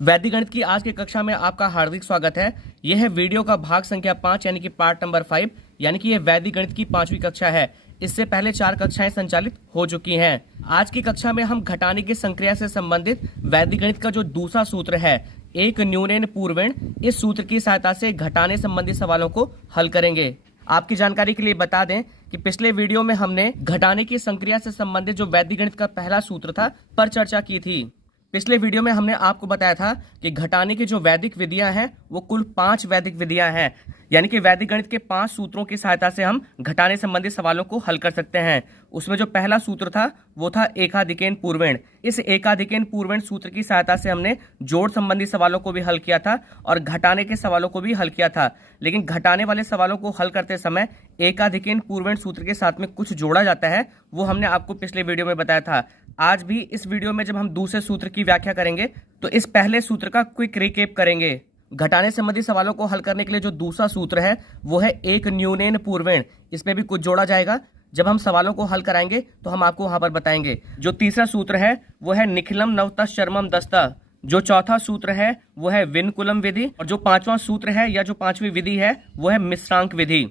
वैदिक गणित की आज की कक्षा में आपका हार्दिक स्वागत है। यह है वीडियो का भाग संख्या 5 यानी कि पार्ट नंबर 5, यानी कि यह वैदिक गणित की 5वीं कक्षा है। इससे पहले 4 कक्षाएं संचालित हो चुकी हैं। आज की कक्षा में हम घटाने की संक्रिया से संबंधित वैदिक गणित का जो दूसरा सूत्र है, एक न्यूनेन पूर्वेण, इस सूत्र की सहायता से घटाने संबंधी सवालों को हल करेंगे। आपकी जानकारी के लिए बता दें कि पिछले वीडियो में हमने घटाने की संक्रिया से संबंधित जो वैदिक गणित का पहला सूत्र था पर चर्चा की थी। पिछले वीडियो में हमने आपको बताया था कि घटाने की जो वैदिक विधियां हैं वो कुल 5 वैदिक विधियां हैं, यानी कि वैदिक गणित के 5 सूत्रों की सहायता से हम घटाने संबंधी सवालों को हल कर सकते हैं। उसमें जो पहला सूत्र था वो था एकाधिकेन पूर्वेण। इस एकाधिकेन पूर्वेण सूत्र की सहायता से हमने जोड़ संबंधी सवालों को भी हल किया था और घटाने के सवालों को भी हल किया था। लेकिन घटाने वाले सवालों को हल करते समय एकाधिकेन पूर्वेण सूत्र के साथ में कुछ जोड़ा जाता है, वो हमने आपको पिछले वीडियो में बताया था। आज भी इस वीडियो में जब हम दूसरे सूत्र की व्याख्या करेंगे तो इस पहले सूत्र का क्विक रिकेप करेंगे। घटाने संबंधी सवालों को हल करने के लिए जो दूसरा सूत्र है वो है एक न्यूनेन पूर्वेण। इसमें भी कुछ जोड़ा जाएगा। जब हम सवालों को हल कराएंगे तो हम आपको वहां पर बताएंगे। जो तीसरा सूत्र है वो है निखिलम नवतः शर्मम दस्ता। जो चौथा सूत्र है वो है विनकुलम विधि और जो पांचवा सूत्र है या जो पांचवी विधि है वो है मिश्रांक विधि।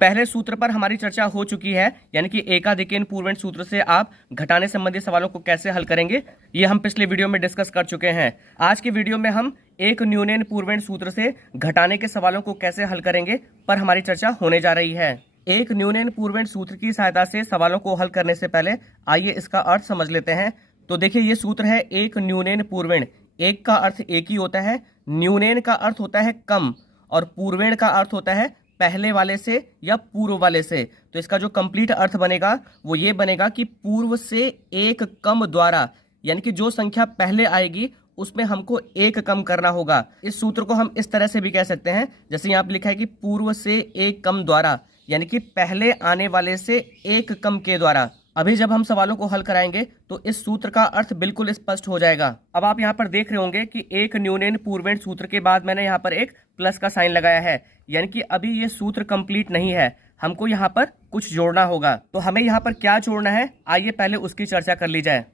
पहले सूत्र पर हमारी चर्चा हो चुकी है, यानी कि एकाधिकेन पूर्वेण सूत्र से आप घटाने संबंधी सवालों को कैसे हल करेंगे, ये हम पिछले वीडियो में डिस्कस कर चुके हैं। आज के वीडियो में हम एक न्यूनेन पूर्वेण सूत्र से घटाने के सवालों को कैसे हल करेंगे पर हमारी चर्चा होने जा रही है। एक न्यूनेन पूर्वेण सूत्र की सहायता से सवालों को हल करने से पहले आइए इसका अर्थ समझ लेते हैं। तो देखिए, ये सूत्र है एक न्यूनेन पूर्वेण। एक का अर्थ एक ही होता है, न्यूनेन का अर्थ होता है कम और पूर्वेण का अर्थ होता है पहले वाले से या पूर्व वाले से। तो इसका जो कंप्लीट अर्थ बनेगा वो ये बनेगा कि पूर्व से एक कम द्वारा, यानी कि जो संख्या पहले आएगी उसमें हमको एक कम करना होगा। इस सूत्र को हम इस तरह से भी कह सकते हैं, जैसे यहाँ पे लिखा है कि पूर्व से एक कम द्वारा, यानी कि पहले आने वाले से एक कम के द्वारा। अभी जब हम सवालों को हल कराएंगे तो इस सूत्र का अर्थ बिल्कुल स्पष्ट हो जाएगा। अब आप यहाँ पर देख रहे होंगे कि एक न्यूनेन पूर्वेण सूत्र के बाद मैंने यहाँ पर एक प्लस का साइन लगाया है, यानी कि अभी ये सूत्र कंप्लीट नहीं है, हमको यहाँ पर कुछ जोड़ना होगा। तो हमें यहाँ पर क्या जोड़ना है, आइए पहले उसकी चर्चा कर ली जाए।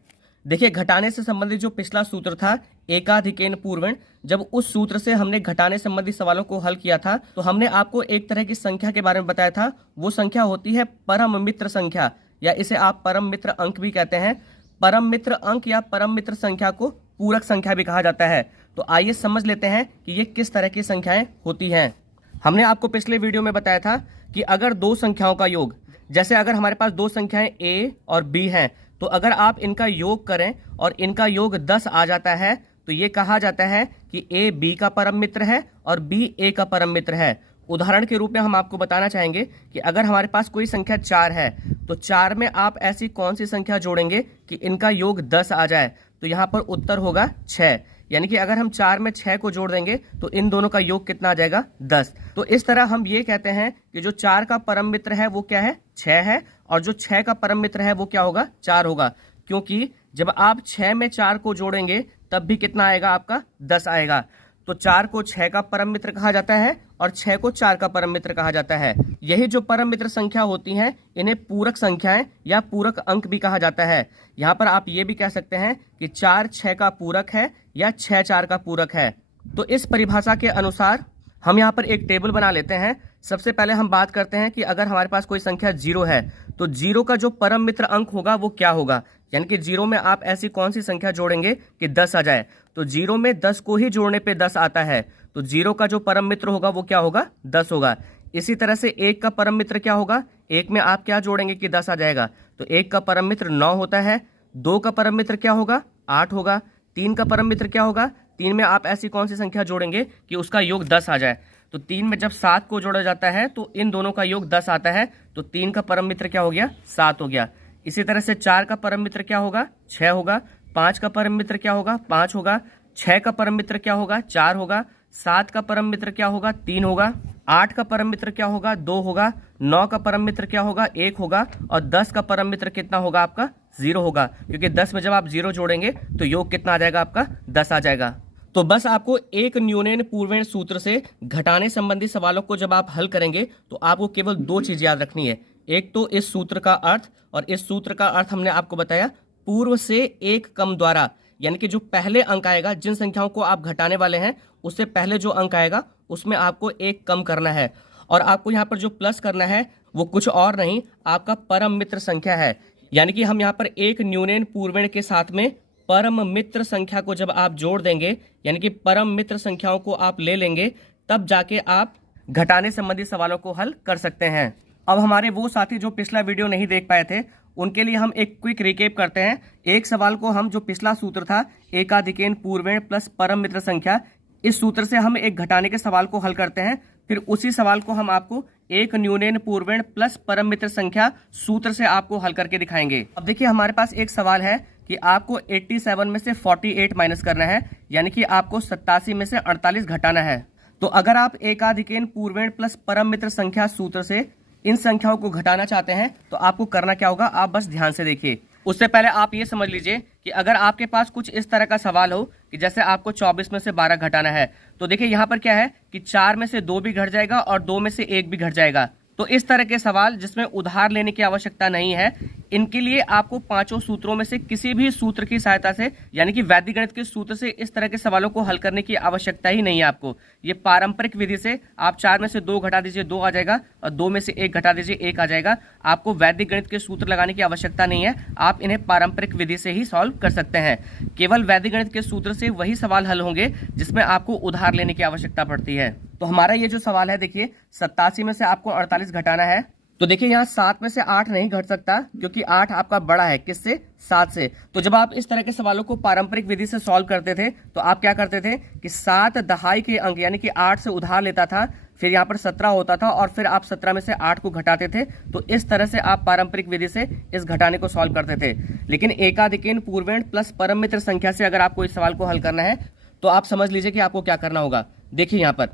देखिए, घटाने से संबंधित जो पिछला सूत्र था एकाधिकेन पूर्वेण, जब उस सूत्र से हमने घटाने संबंधी सवालों को हल किया था तो हमने आपको एक तरह की संख्या के बारे में बताया था। वो संख्या होती है परम मित्र संख्या, या इसे आप परम मित्र अंक भी कहते हैं। परम मित्र अंक या परम मित्र संख्या को पूरक संख्या भी कहा जाता है। तो आइए समझ लेते हैं कि ये किस तरह की संख्याएं होती हैं। हमने आपको पिछले वीडियो में बताया था कि अगर दो संख्याओं का योग, जैसे अगर हमारे पास दो संख्याएं a और b हैं, तो अगर आप इनका योग करें और इनका योग 10 आ जाता है तो ये कहा जाता है कि a b का परम मित्र है और b a का परम मित्र है। उदाहरण के रूप में हम आपको बताना चाहेंगे कि अगर हमारे पास कोई संख्या 4 है तो 4 में आप ऐसी कौन सी संख्या जोड़ेंगे कि इनका योग 10 आ जाए। तो यहाँ पर उत्तर होगा 6, यानी कि अगर हम 4 में 6 को जोड़ देंगे तो इन दोनों का योग कितना आ जाएगा, 10। तो इस तरह हम ये कहते हैं कि जो 4 का परम मित्र है वो क्या है, 6 है, और जो 6 का परम मित्र है वो क्या होगा, 4 होगा। क्योंकि जब आप 6 में 4 को जोड़ेंगे तब भी कितना आएगा, आपका 10 आएगा। तो 4 को 6 का परम मित्र कहा जाता है और 6 को 4 का परम मित्र कहा जाता है। यही जो परम मित्र संख्या होती हैं इन्हें पूरक संख्याएं या पूरक अंक भी कहा जाता है। यहाँ पर आप ये भी कह सकते हैं कि 4 6 का पूरक है या 6 4 का पूरक है। तो इस परिभाषा के अनुसार हम यहाँ पर एक टेबल बना लेते हैं। सबसे पहले हम बात करते हैं कि अगर हमारे पास कोई संख्या 0 है तो 0 का जो परम मित्र अंक होगा वो क्या होगा, यानी कि 0 में आप ऐसी कौन सी संख्या जोड़ेंगे कि 10 आ जाए। तो 0 में 10 को ही जोड़ने पे 10 आता है, तो 0 का जो परम मित्र होगा वो क्या होगा, 10 होगा। इसी तरह से 1 का परम मित्र क्या होगा, 1 में आप क्या जोड़ेंगे कि 10 आ जाएगा। तो 1 का परम मित्र 9 होता है। 2 का परम मित्र क्या होगा, 8 होगा। 3 का परम मित्र क्या होगा, 3 में आप ऐसी कौन सी संख्या जोड़ेंगे कि उसका योग 10 आ जाए। तो 3 में जब 7 को जोड़ा जाता है तो इन दोनों का योग 10 आता है, तो 3 का परम मित्र क्या हो गया, 7 हो गया। इसी तरह से 4 का परम मित्र क्या होगा, 6 होगा। 5 का परम मित्र क्या होगा, 5 होगा। 6 का परम मित्र क्या होगा, 4 होगा। 7 का परम मित्र क्या होगा, 3 होगा। 8 का परम मित्र क्या होगा, 2 होगा। 9 का परम मित्र क्या होगा, 1 होगा। और 10 का परम मित्र कितना होगा, आपका 0 होगा, क्योंकि 10 में जब आप 0 जोड़ेंगे तो योग कितना आ जाएगा, आपका 10 आ जाएगा। तो बस आपको एक न्यूनेन पूर्वेण सूत्र से घटाने संबंधी सवालों को जब आप हल करेंगे तो आपको केवल 2 चीज याद रखनी है। एक तो इस सूत्र का अर्थ, और इस सूत्र का अर्थ हमने आपको बताया पूर्व से एक कम द्वारा, यानी कि जो पहले अंक आएगा, जिन संख्याओं को आप घटाने वाले हैं उससे पहले जो अंक आएगा उसमें आपको एक कम करना है। और आपको यहाँ पर जो प्लस करना है वो कुछ और नहीं, आपका परम मित्र संख्या है। यानी कि हम यहाँ पर एक न्यूनेन पूर्वेण के साथ में परम मित्र संख्या को जब आप जोड़ देंगे, यानी कि परम मित्र संख्याओं को आप ले लेंगे, तब जाके आप घटाने संबंधी सवालों को हल कर सकते हैं। अब हमारे वो साथी जो पिछला वीडियो नहीं देख पाए थे उनके लिए हम एक क्विक रिकेप करते हैं। एक सवाल को हम, जो पिछला सूत्र था एकाधिकेन पूर्वेण प्लस परम मित्र संख्या, इस सूत्र से हम एक घटाने के सवाल को हल करते हैं। फिर उसी सवाल को हम आपको एक न्यूनेन पूर्वेण प्लस परम मित्र संख्या सूत्र से आपको हल करके दिखाएंगे। अब देखिए हमारे पास एक सवाल है कि आपको 87 में से 48 माइनस करना है, यानी कि आपको 87 में से 48 घटाना है। तो अगर आप एकाधिकेन पूर्वेण प्लस परम मित्र संख्या सूत्र से इन संख्याओं को घटाना चाहते हैं तो आपको करना क्या होगा, आप बस ध्यान से देखिए। उससे पहले आप ये समझ लीजिए कि अगर आपके पास कुछ इस तरह का सवाल हो कि जैसे आपको 24 में से 12 घटाना है, तो देखिए यहाँ पर क्या है कि 4 में से 2 भी घट जाएगा और 2 में से 1 भी घट जाएगा। तो इस तरह के सवाल जिसमें उधार लेने की आवश्यकता नहीं है, इनके लिए आपको पांचों सूत्रों में से किसी भी सूत्र की सहायता से, यानी कि वैदिक गणित के सूत्र से इस तरह के सवालों को हल करने की आवश्यकता ही नहीं है आपको। ये पारंपरिक विधि से आप 4 में से 2 घटा दीजिए 2 आ जाएगा, और 2 में से 1 घटा दीजिए 1 आ जाएगा। आपको वैदिक गणित के सूत्र लगाने की आवश्यकता नहीं है, आप इन्हें पारंपरिक विधि से ही सॉल्व कर सकते हैं। केवल वैदिक गणित के सूत्र से वही सवाल हल होंगे जिसमें आपको उधार लेने की आवश्यकता पड़ती है। तो हमारा ये जो सवाल है, देखिए 87 में से आपको 48 घटाना है। तो देखिए यहाँ 7 में से 8 नहीं घट सकता, क्योंकि 8 आपका बड़ा है, किससे, 7 से। तो जब आप इस तरह के सवालों को पारंपरिक विधि से सॉल्व करते थे तो आप क्या करते थे कि 7 दहाई के अंक यानी कि 8 से उधार लेता था, फिर यहाँ पर 17 होता था और फिर आप 17 में से 8 को घटाते थे। तो इस तरह से आप पारंपरिक विधि से इस घटाने को सॉल्व करते थे। लेकिन एकाधिकेन पूर्वेण प्लस परम मित्र संख्या से अगर आपको इस सवाल को हल करना है तो आप समझ लीजिए कि आपको क्या करना होगा। देखिए यहाँ पर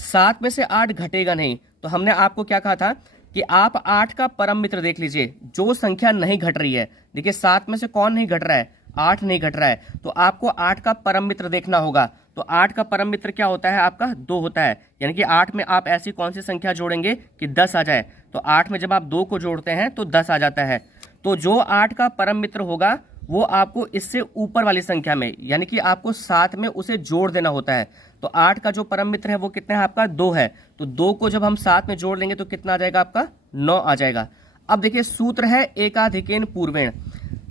7 में से 8 घटेगा नहीं, तो हमने आपको क्या कहा था कि आप 8 का परम मित्र देख लीजिए, जो संख्या नहीं घट रही है। देखिए 7 में से कौन नहीं घट रहा है, 8 नहीं घट रहा है, तो आपको 8 का परम मित्र देखना होगा। तो 8 का परम मित्र क्या होता है, आपका 2 होता है। यानी कि 8 में आप ऐसी कौन सी संख्या जोड़ेंगे कि 10 आ जाए। तो 8 में जब आप 2 को जोड़ते हैं तो 10 आ जाता है। तो जो 8 का परम मित्र होगा वो आपको इससे ऊपर वाली संख्या में, यानी कि आपको 7 में उसे जोड़ देना होता है। तो 8 का जो परम मित्र है वो कितना है, आपका 2 है। तो 2 को जब हम 7 में जोड़ लेंगे तो कितना आ जाएगा, आपका 9 आ जाएगा। अब देखिए सूत्र है एकाधिकेन पूर्वेण।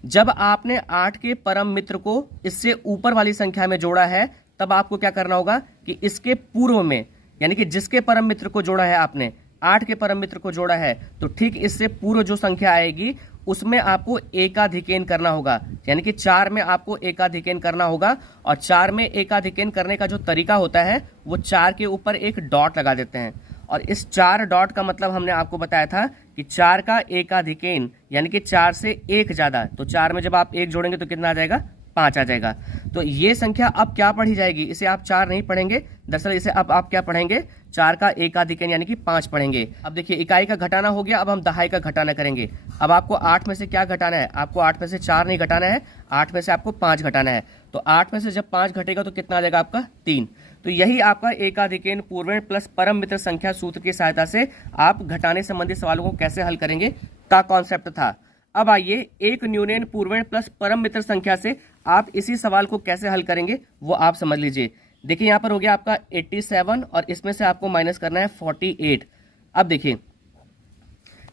जब आपने 8 के परम मित्र को इससे ऊपर वाली संख्या में जोड़ा है, तब आपको क्या करना होगा कि इसके पूर्व में, यानी कि जिसके परम मित्र को जोड़ा है आपने, 8 के परम मित्र को जोड़ा है, तो ठीक इससे पूर्व जो संख्या आएगी उसमें आपको एकाधिकेन करना होगा। यानी कि 4 में आपको एकाधिकेन करना होगा। और 4 में एकाधिकेन करने का जो तरीका होता है वो 4 के ऊपर एक डॉट लगा देते हैं। और इस 4 डॉट का मतलब हमने आपको बताया था कि 4 का एकाधिकेन, यानी कि 4 से 1 ज्यादा। तो 4 में जब आप 1 जोड़ेंगे तो कितना आ जाएगा, 5 आ जाएगा। तो ये संख्या अब क्या पढ़ी जाएगी, इसे आप 4 नहीं पढ़ेंगे, दरअसल इसे अब आप क्या पढ़ेंगे, 4 का एकाधिकेन यानी कि 5 पढ़ेंगे। अब देखिए इकाई का घटाना हो गया, अब हम दहाई का घटाना करेंगे। अब आपको 8 में से क्या घटाना है, आपको 8 में से 4 नहीं घटाना है, 8 में से आपको 5 घटाना है। तो 8 में से जब 5 घटेगा तो कितना आ जाएगा, आपका 3। तो यही आपका एकाधिकेन पूर्वेण प्लस परम मित्र संख्या सूत्र की सहायता से आप घटाने संबंधी सवालों को कैसे हल करेंगे का कॉन्सेप्ट था। अब आइए एक न्यूनेन पूर्वेण प्लस परम मित्र संख्या से आप इसी सवाल को कैसे हल करेंगे वो आप समझ लीजिए। देखिए यहाँ पर हो गया आपका 87 और इसमें से आपको माइनस करना है 48। अब देखिए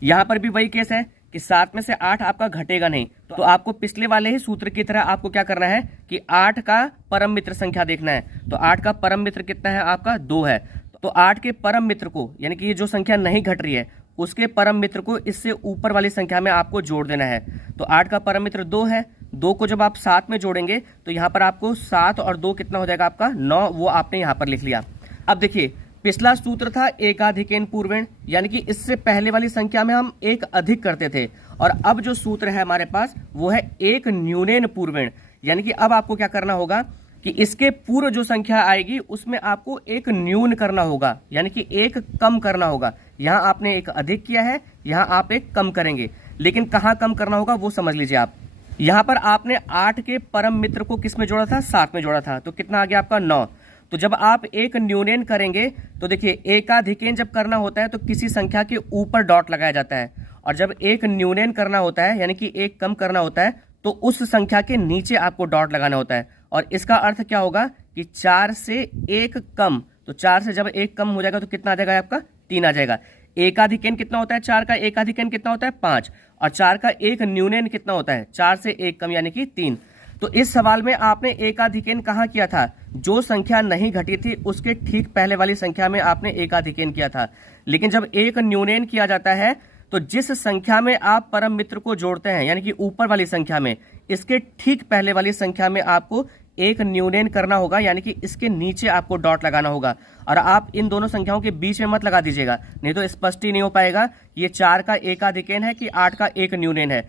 यहाँ पर भी वही केस है कि 7 में से 8 आपका घटेगा नहीं, तो आपको पिछले वाले ही सूत्र की तरह आपको क्या करना है कि 8 का परम मित्र संख्या देखना है। तो 8 का परम मित्र कितना है, आपका 2 है। तो 8 के परम मित्र को, यानी कि ये जो संख्या नहीं घट रही है, उसके परम मित्र को इससे ऊपर वाली संख्या में आपको जोड़ देना है। तो 8 का परम मित्र 2 है, 2 को जब आप 7 में जोड़ेंगे तो यहाँ पर आपको 7 और 2 कितना हो जाएगा, आपका 9, वो आपने यहाँ पर लिख लिया। अब देखिए पिछला सूत्र था एकाधिकेन पूर्वेण, यानी कि इससे पहले वाली संख्या में हम एक अधिक करते थे, और अब जो सूत्र है हमारे पास वो है एक न्यूनेन पूर्वेण। यानी कि अब आपको क्या करना होगा कि इसके पूर्व जो संख्या आएगी उसमें आपको एक न्यून करना होगा, यानी कि एक कम करना होगा। यहाँ आपने एक अधिक किया है, यहाँ आप एक कम करेंगे, लेकिन कहाँ कम करना होगा वो समझ लीजिए आप। यहाँ पर आपने 8 के परम मित्र को किस में जोड़ा था, 7 में जोड़ा था, तो कितना आ गया आपका 9। तो जब आप एक न्यूनेन करेंगे तो देखिए एकाधिकेन जब करना होता है तो किसी संख्या के ऊपर डॉट लगाया जाता है, और जब एक न्यूनेन करना होता है यानी कि एक कम करना होता है तो उस संख्या के नीचे आपको डॉट लगाना होता है। और इसका अर्थ क्या होगा कि 4 से 1 कम, तो 4 से जब 1 कम हो जाएगा तो कितना आ जाएगा आपका 3 आ जाएगा। एकाधिकन कितना होता है, 4 का एकाधिकन कितना होता है 5, और 4 का एक न्यूनन कितना होता है 4 से 1 कम यानी कि 3। तो इस सवाल में आपने एकाधिकन कहाँ किया था, जो संख्या नहीं घटी थी उसके ठीक पहले वाली संख्या में आपने एकाधिकन किया था। लेकिन जब एक न्यूनन किया जाता है तो जिस संख्या में आप परम मित्र को जोड़ते हैं यानी कि ऊपर वाली संख्या में, इसके ठीक पहले वाली संख्या में आपको एक न्यूनन करना होगा, यानी कि इसके नीचे आपको डॉट लगाना होगा। और आप इन दोनों संख्याओं के बीच में मत लगा दीजिएगा, नहीं तो स्पष्ट ही नहीं हो पाएगा ये 4 का एकाधिकन है कि 8 का एक न्यूनन है।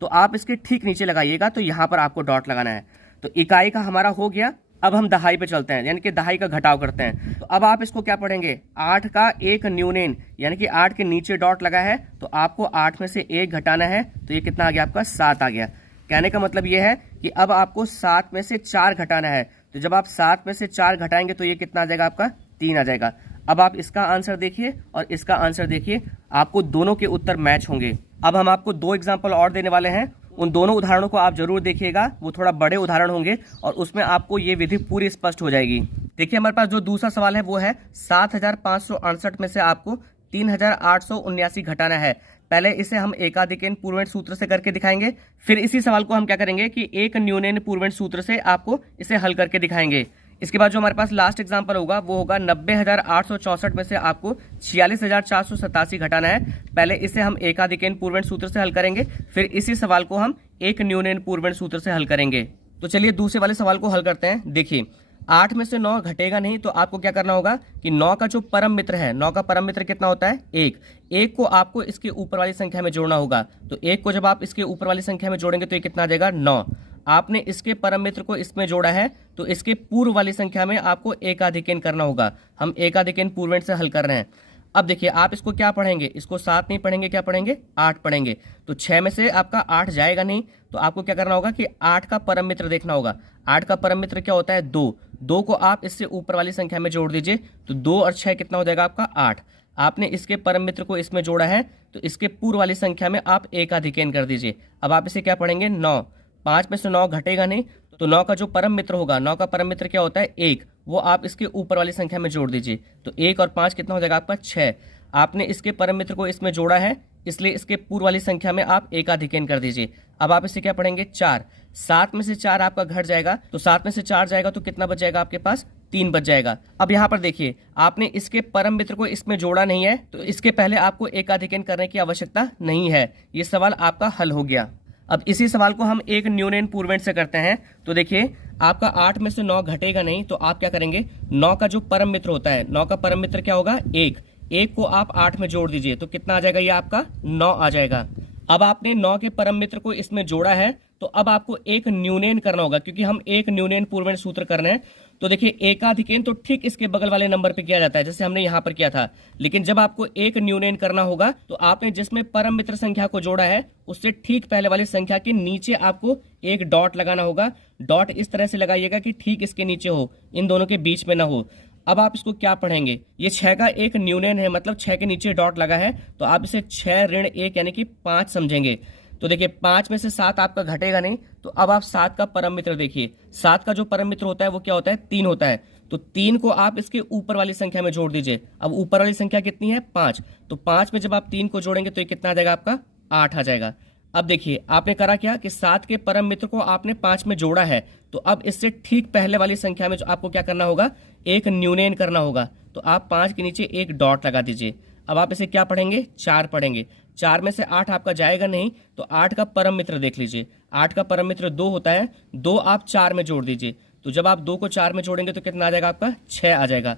तो आप इसके ठीक नीचे लगाइएगा, तो यहाँ पर आपको डॉट लगाना है। तो इकाई का हमारा हो गया। अब हम दहाई पे चलते हैं, यानी कि दहाई का घटाव करते हैं। तो अब आप इसको क्या पढ़ेंगे, 8 का एक न्यूनन, यानी कि 8 के नीचे डॉट लगा है तो आपको 8 में से 1 घटाना है, तो ये कितना आ गया आपका 7 आ गया। कहने का मतलब ये है कि अब आपको 7 में से 4 घटाना है, तो जब आप 7 में से 4 घटाएंगे तो ये कितना आ जाएगा आपका 3 आ जाएगा। अब आप इसका आंसर देखिए और इसका आंसर देखिए, आपको दोनों के उत्तर मैच होंगे। अब हम आपको 2 एग्जाम्पल और देने वाले हैं, उन दोनों उदाहरणों को आप जरूर देखिएगा, वो थोड़ा बड़े उदाहरण होंगे और उसमें आपको ये विधि पूरी स्पष्ट हो जाएगी। देखिए हमारे पास जो दूसरा सवाल है वो है 7568 में से आपको 3879 घटाना है। पहले इसे हम एकाधिकन पूर्ववर्ती सूत्र से करके दिखाएंगे, फिर इसी सवाल को हम क्या करेंगे कि एक न्यूनन पूर्ववर्ती सूत्र से आपको इसे हल करके दिखाएंगे। इसके बाद जो हमारे पास लास्ट एग्जांपल होगा वो होगा 90,864 में से आपको 46,487 घटाना है। पहले इसे हम एकाधिकन पूर्ववर्ती सूत्र से हल करेंगे, फिर इसी सवाल को हम एक न्यूनन पूर्ववर्ती सूत्र से हल करेंगे। तो चलिए दूसरे वाले सवाल को हल करते हैं। देखिए 8 में से 9 घटेगा नहीं, तो आपको क्या करना होगा कि 9 का जो परम मित्र है, 9 का परम मित्र कितना होता है 1 को आपको इसके ऊपर वाली संख्या में जोड़ना होगा। तो 1 को जब आप इसके ऊपर वाली संख्या में जोड़ेंगे तो ये कितना आ जाएगा 9। आपने इसके परम मित्र को इसमें जोड़ा है तो इसके पूर्व वाली संख्या में आपको एकाधिकन करना होगा। हम एकाधिकन पूर्ववर्ती से हल कर रहे हैं। अब देखिए आप इसको क्या पढ़ेंगे, इसको 7 नहीं पढ़ेंगे, क्या पढ़ेंगे 8 पढ़ेंगे। तो 6 में से आपका 8 जाएगा नहीं, तो आपको क्या करना होगा कि 8 का परम मित्र देखना होगा। 8 का परम मित्र क्या होता है 2 को आप इससे ऊपर वाली संख्या में जोड़ दीजिए, तो 2 और 6 कितना हो जाएगा आपका 8। आपने इसके परम मित्र को इसमें जोड़ा है तो इसके पूर्व वाली संख्या में आप एकाधिकन कर दीजिए। अब आप इसे क्या पढ़ेंगे 9, 5 में से 9 घटेगा नहीं, तो 9 का जो परम मित्र होगा, 9 का परम मित्र क्या होता है 1, वो आप इसके ऊपर वाली संख्या में जोड़ दीजिए। तो 1 और 5 कितना हो जाएगा आपका 6। आपने इसके परम मित्र को इसमें जोड़ा है, इसलिए इसके पूर्व वाली संख्या में आप एकाधिकन कर दीजिए। अब आप इसे क्या पढ़ेंगे 4, 7 में से 4 आपका घट जाएगा, तो 7 में से 4 जाएगा तो कितना बच जाएगा आपके पास 3 बच जाएगा। अब यहाँ पर देखिए आपने इसके परम मित्र को इसमें जोड़ा नहीं है, तो इसके पहले आपको एकाधिकन करने की आवश्यकता नहीं है। ये सवाल आपका हल हो गया। अब इसी सवाल को हम एक न्यूनन पूर्ववर्ती से करते हैं। तो देखिए आपका 8 में से 9 घटेगा नहीं, तो आप क्या करेंगे 9 का जो परम मित्र होता है, 9 का परम मित्र क्या होगा 1 को आप 8 में जोड़ दीजिए, तो कितना आ जाएगा ये आपका 9 आ जाएगा। अब आपने 9 के परम मित्र को इसमें जोड़ा है, तो अब आपको एक न्यूनन करना होगा, क्योंकि हम एक न्यूनन पूर्ववर्ती सूत्र कर रहे हैं। तो देखिए एकाधिकन तो ठीक इसके बगल वाले नंबर पे किया जाता है, जैसे हमने यहाँ पर किया था। लेकिन जब आपको एक न्यूनन करना होगा तो आपने जिसमें परम मित्र संख्या को जोड़ा है उससे ठीक पहले वाली संख्या के नीचे आपको एक डॉट लगाना होगा। डॉट इस तरह से लगाइएगा कि ठीक इसके नीचे हो, इन दोनों के बीच में ना हो। अब आप इसको क्या पढ़ेंगे, ये 6 का एक न्यूनन है, मतलब 6 के नीचे डॉट लगा है, तो आप इसे 6 ऋण 1 यानी कि 5 समझेंगे। तो देखिए 5 में से 7 आपका घटेगा नहीं, तो अब आप 7 का परम मित्र देखिए। 7 का जो परम मित्र होता है वो क्या होता है 3 होता है, तो 3 को आप इसके ऊपर वाली संख्या में जोड़ दीजिए। अब ऊपर वाली संख्या कितनी है 5, तो 5 में जब आप 3 को जोड़ेंगे तो ये कितना आ जाएगा आपका 8 आ जाएगा। अब देखिए आपने करा क्या कि 7 के परम मित्र को आपने 5 में जोड़ा है, तो अब इससे ठीक पहले वाली संख्या में जो आपको क्या करना होगा एक न्यूनन करना होगा। तो आप 5 के नीचे एक डॉट लगा दीजिए। अब आप इसे क्या पढ़ेंगे 4 पढ़ेंगे। 4 में से 8 आपका जाएगा नहीं, तो 8 का परम मित्र देख लीजिए। 8 का परम मित्र 2 होता है, 2 आप 4 में जोड़ दीजिए। तो जब आप 2 को 4 में जोड़ेंगे तो कितना आ जाएगा आपका 6 आ जाएगा।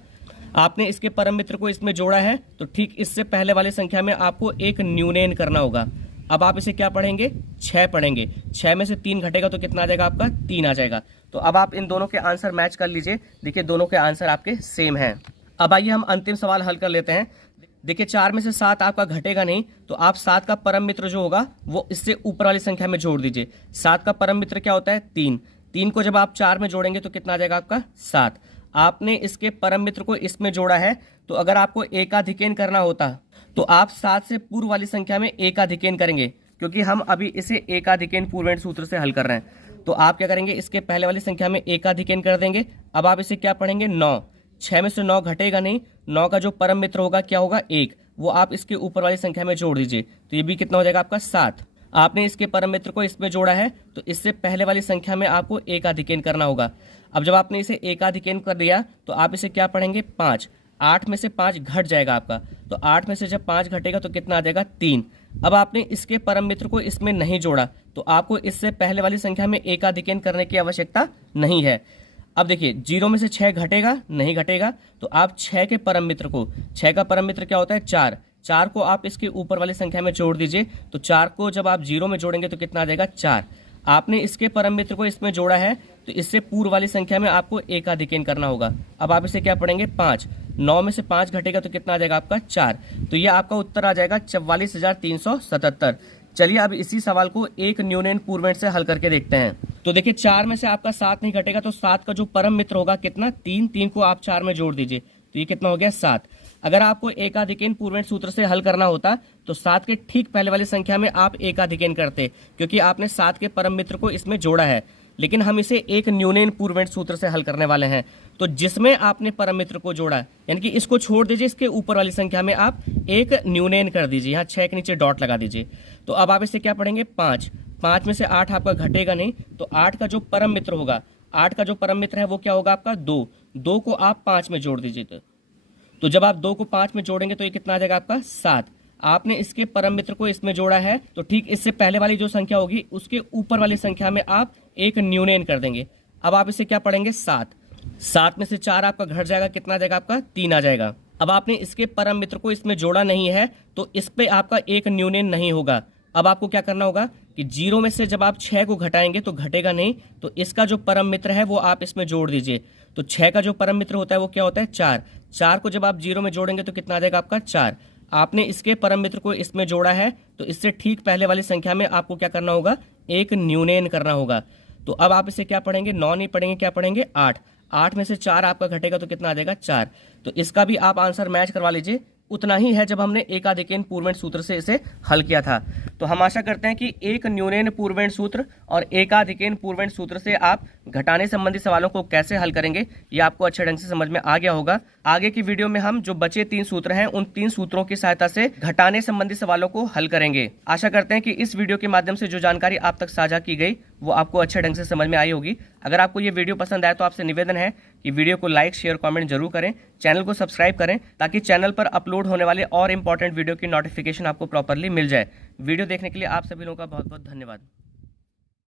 आपने इसके परम मित्र को इसमें जोड़ा है, तो ठीक इससे पहले वाली संख्या में आपको एक न्यूनन करना होगा। अब आप इसे क्या पढ़ेंगे 6 पढ़ेंगे। 6 में से 3 घटेगा तो कितना आ जाएगा आपका 3 आ जाएगा। तो अब आप इन दोनों के आंसर मैच कर लीजिए। देखिए दोनों के आंसर आपके सेम हैं। अब आइए हम अंतिम सवाल हल कर लेते हैं। देखिए 4 में से 7 आपका घटेगा नहीं, तो आप 7 का परम मित्र जो होगा वो इससे ऊपर वाली संख्या में जोड़ दीजिए। 7 का परम मित्र क्या होता है 3 को जब आप 4 में जोड़ेंगे तो कितना आ जाएगा आपका 7। आपने इसके परम मित्र को इसमें जोड़ा है, तो अगर आपको एकाधिकन करना होता तो आप 7 से पूर्व वाली संख्या में एकाधिकन करेंगे। क्योंकि हम अभी इसे एकाधिकेन पूर्वेण सूत्र से हल कर रहे हैं। तो आप क्या करेंगे, इसके पहले वाली संख्या में एकाधिकेन कर देंगे। अब आप इसे क्या पढ़ेंगे, 9। 6 में से 9 घटेगा नहीं, 9 का जो परम मित्र होगा क्या होगा, 1, वो आप इसके ऊपर वाली संख्या में जोड़ दीजिए। तो ये भी कितना हो जाएगा आपका, 7। आपने इसके परम मित्र को इसमें जोड़ा है, तो इससे पहले वाली संख्या में आपको एकाधिकेन करना होगा। अब जब आपने इसे एकाधिकेन कर दिया तो आप इसे क्या पढ़ेंगे, 5। 8 में से 5 घट जाएगा आपका, तो 8 में से जब 5 घटेगा तो कितना आ जाएगा, 3। अब आपने इसके परम मित्र को इसमें नहीं जोड़ा, तो आपको इससे पहले वाली संख्या में एकाधिकेन करने की आवश्यकता नहीं है। अब देखिए, 0 में से 6 घटेगा नहीं, घटेगा, तो आप 6 के परम मित्र को, 6 का परम मित्र क्या होता है, 4। 4 को आप इसके ऊपर वाली संख्या में जोड़ दीजिए। तो 4 को जब आप 0 में जोड़ेंगे तो कितना आ जाएगा, 4। आपने इसके परम मित्र को इसमें जोड़ा है, तो इससे पूर्व वाली संख्या में आपको एकाधिकेन करना होगा। अब आप इसे क्या पढ़ेंगे, 5। 9 में से 5 घटेगा तो कितना आ जाएगा आपका, 4। तो ये आपका उत्तर आ जाएगा 44,377। चलिए अब इसी सवाल को एक न्यूनन पूर्वेण से हल करके देखते हैं। तो देखिए, 4 में से आपका 7 नहीं घटेगा, तो 7 का जो परम मित्र होगा कितना, 3। 3 को आप 4 में जोड़ दीजिए, तो ये कितना हो गया, 7। अगर आपको एकाधिकेन पूर्वेण सूत्र से हल करना होता तो 7 के ठीक पहले वाली संख्या में आप एकाधिकेन करते, क्योंकि आपने 7 के परम मित्र को इसमें जोड़ा है। लेकिन हम इसे एक न्यूनन पूर्वेण सूत्र से हल करने वाले हैं, तो जिसमें आपने परम मित्र को जोड़ा, यानी कि इसको छोड़ दीजिए, इसके ऊपर वाली संख्या में आप एक न्यूनन कर दीजिए, यहाँ 6 के नीचे डॉट लगा दीजिए। तो अब आप इसे क्या पढ़ेंगे, 5। 5 में से 8 आपका घटेगा नहीं, तो 8 का जो परम मित्र होगा, 8 का जो परम मित्र है वो क्या होगा आपका, 2। 2 को आप 5 में जोड़ दीजिए। तो जब आप 2 को 5 में जोड़ेंगे तो ये कितना आ जाएगा आपका, 7। आपने इसके परम मित्र को इसमें जोड़ा है, तो ठीक इससे पहले वाली जो संख्या होगी उसके ऊपर वाली संख्या में आप एक न्यूनन कर देंगे। अब आप इसे क्या पढ़ेंगे, 7। 7 में से 4 आपका घट जाएगा, कितना आ जाएगा आपका, 3 आ जाएगा। अब आपने इसके परम मित्र को इसमें जोड़ा नहीं है, तो इस पे आपका एक न्यूनन नहीं होगा। अब आपको क्या करना होगा कि 0 में से जब आप 6 को घटाएंगे तो घटेगा नहीं, तो इसका जो परम मित्र है वो आप इसमें जोड़ दीजिए। तो 6 का जो परम मित्र होता है वो क्या होता है, 4। 4 को जब आप 0 में जोड़ेंगे तो कितना आ जाएगा आपका, 4। आपने इसके परम मित्र को इसमें जोड़ा है, तो इससे ठीक पहले वाली संख्या में आपको क्या करना होगा, एक न्यूनन करना होगा। तो अब आप इसे क्या पढ़ेंगे, 9 नहीं पढ़ेंगे, क्या पढ़ेंगे, 8। 8 में से 4 आपका घटेगा तो कितना आ जाएगा, 4। तो इसका भी आप आंसर मैच करवा लीजिए। उतना ही है जब हमने एकाधिकेन पूर्वेण सूत्र से इसे हल किया था। तो हम आशा करते हैं कि एक न्यूनन पूर्वेण सूत्र और एकाधिकेन पूर्वेण सूत्र से आप घटाने संबंधी सवालों को कैसे हल करेंगे ये आपको अच्छे ढंग से समझ में आ गया होगा। आगे की वीडियो में हम जो बचे 3 सूत्र हैं उन 3 सूत्रों की सहायता से घटाने संबंधी सवालों को हल करेंगे। आशा करते हैं कि इस वीडियो के माध्यम से जो जानकारी आप तक साझा की गई वो आपको अच्छे ढंग से समझ में आई होगी। अगर आपको ये वीडियो पसंद आए तो आपसे निवेदन है कि वीडियो को लाइक, शेयर, कमेंट जरूर करें। चैनल को सब्सक्राइब करें ताकि चैनल पर अपलोड होने वाले और इंपॉर्टेंट वीडियो की नोटिफिकेशन आपको प्रॉपरली मिल जाए। वीडियो देखने के लिए आप सभी लोगों का बहुत बहुत धन्यवाद।